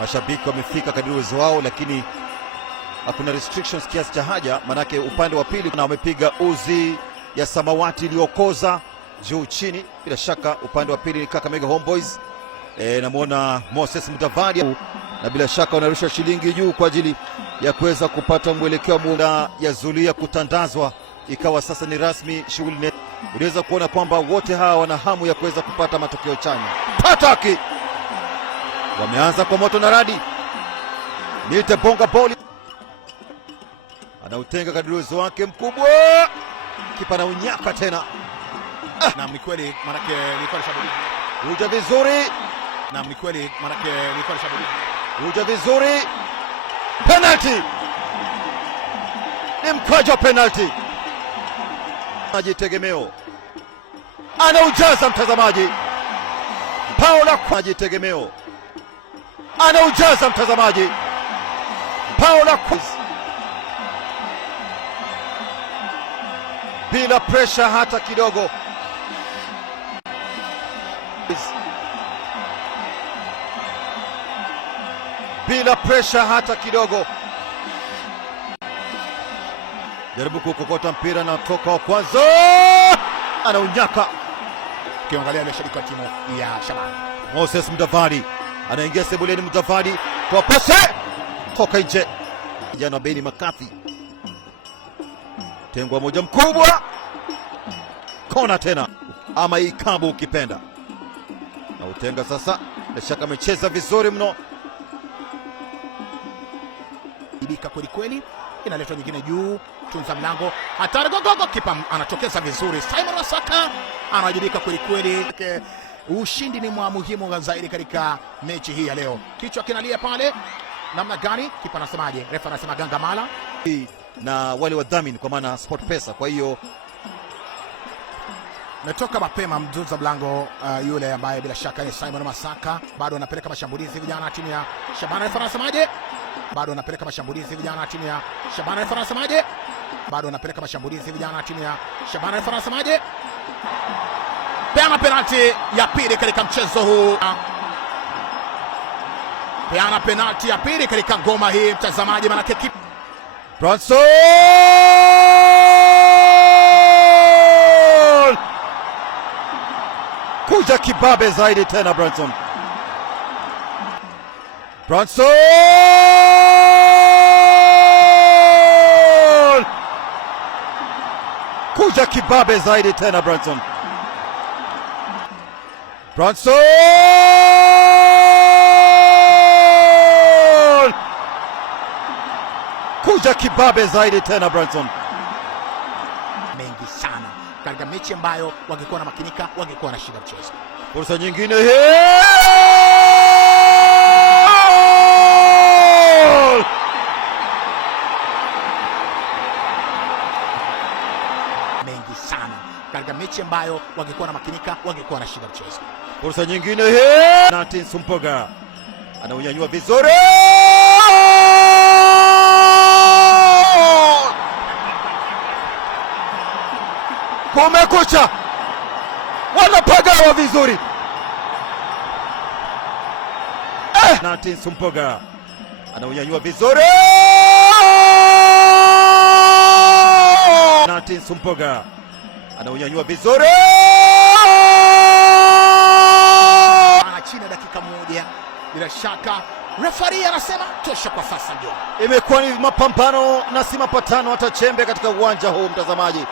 mashabiki wamefika kadiri uwezo wao, lakini hakuna restrictions kiasi cha haja, manake upande wa pili na wamepiga uzi ya samawati iliyokoza juu chini. Bila shaka upande wa pili ni Kakamega Homeboys. Namuona Moses Mudavadi, na bila shaka wanarusha shilingi juu kwa ajili ya kuweza kupata mwelekeo muda ya zulia kutandazwa, ikawa sasa ni rasmi shughuli. Unaweza kuona kwamba wote hawa wana hamu ya kuweza kupata matokeo chanya. Pataki wameanza kwa moto na radi. Nite bonga boli anautenga kadiri uwezo wake mkubwa, kipa na unyaka tena. Na mkweli manake nilikuwa nishabulizi. Ruja vizuri. Na mkweli manake nilikuwa nishabulizi. Ruja vizuri. Penalty. Ni mkwaju penalty. Majitegemeo. Anaujaza mtazamaji. Paula Majitegemeo. Anaujaza mtazamaji. Paula bila pressure hata kidogo. Bila pressure hata kidogo. Jaribu kukokota mpira na toka wa kwanza. Anaunyaka. Kiangalia mashabiki wa timu ya Shabana. Moses Mudavadi anaingia sebuleni. Mudavadi kwa pesa toka nje. Jana Beni Makathi. Tengwa moja mkubwa. Kona tena ama ikabu ukipenda. Na utenga sasa. Nashaka amecheza vizuri mno. Ibika kweli kweli. Inaletwa nyingine juu. Tunza mlango. Hatari gogogo. Kipa anatokeza vizuri. Simon Wasaka anawajibika kweli kweli. Ushindi ni muhimu zaidi katika mechi hii ya leo. Kichwa kinalia pale. Namna gani? Kipa anasemaje? Refa anasema gangamala. Na wale wadhamini kwa maana SportPesa. Kwa hiyo natoka mapema mtunza mlango yule ambaye bila shaka ni Simon Masaka. Bado anapeleka mashambulizi vijana timu ya Shabana. Refa anasemaje? Bado anapeleka mashambulizi vijana timu ya Shabana. Refa anasemaje? Bado anapeleka mashambulizi vijana timu ya Shabana. Refa anasemaje? Peana penalti ya pili katika mchezo huu. Peana penalti ya pili katika ngoma hii mtazamaji, manake Bronson kuja kibabe zaidi tena. Bronson kuja kibabe zaidi tena. Bronson kuja kibabe zaidi tena. Bronson mengi sana katika mechi ambayo wangekuwa na makinika wangekuwa na shida mchezo. Fursa nyingine hii. Mengi sana katika mechi ambayo wangekuwa na makinika wangekuwa na shida mchezo. Fursa nyingine hii. Natin Sumpoga anaunyanyua vizuri. Kumekucha. Wanapagawa vizuri. Natin Sumpoga anaunyanyua vizuri. Natin Sumpoga anaunyanyua vizuri. Chini dakika moja. Bila shaka refari anasema tosha kwa sasa. Ndio imekuwa ni mapambano na si mapatano hata chembe katika uwanja huu mtazamaji.